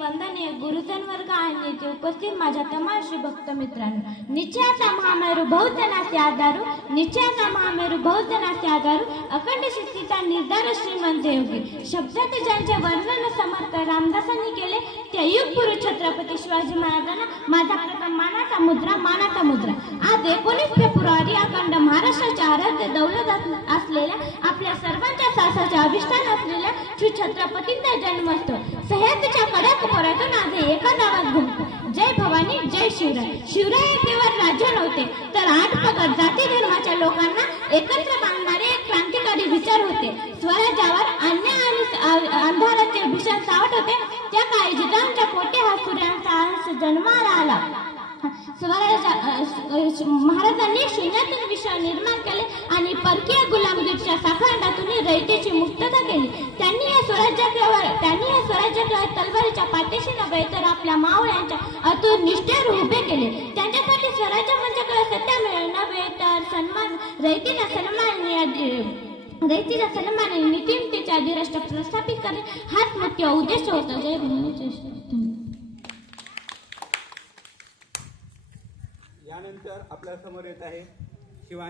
वंदनीय गुरुजन वर्ग आणि येथे उपस्थित माझ्या तमाम श्री भक्त मित्रांनो, निश्चयाचा महामेरू बहुजनाचे आधारू, निश्चयाचा महामेरू बहुजनाचे आधारू, अखंड शिस्तीचा निर्धार श्रीमंत योगी. शब्दात ज्यांचे वर्णन समर्थ रामदासांनी केले त्या युग पुरुष छत्रपती शिवाजी महाराजांना माझा प्रथम मानाचा मुद्रा. आज 19 फेब्रुवारी अखंड महाराष्ट्राच्या आराध्य दौलत असलेल्या आपल्या सर्वांच्या सासाचे अभिष्ठान असलेल्या श्री छत्रपतींचा जन्मोत्सव सह्याद्रीच्या कड्याकोपऱ्यातून आज एका गावात घुमतो. जय भवानी, जय शिवराय. शिवराय केवळ राज्य नव्हते तर 8 पगड जाती धर्माच्या लोकांना एकत्र बांधणारे एक क्रांतिकारी विचार होते. स्वराज्यावर अन्याय आणि अंधाराचे भीषण सावट होते. त्या काळी जिजाऊंच्या पोटी हा सूर्याचा अंश जन्माला आला. महाराजांनी शून्यातून विश्व निर्माण केले आणि परकीय गुलामगिरीच्या साखळांडातून रयतेची मुक्तता केली. त्यांनी या स्वराज्यावर तलवारीच्या पाठीशी नव्हे तर आपल्या मावळ्यांच्या अतुट निष्ठेवर उभे केले. त्यांच्यासाठी स्वराज्य म्हणजे सत्य नव्हे तर सन्मान, रयतीला सन्मान नीतिमत्तेचे अधिराष्ट्र प्रस्थापित करणे हाच मुख्य उद्देश होता. जय भवानी. यानंतर आपल्या समोर येत आहे शिवांगी.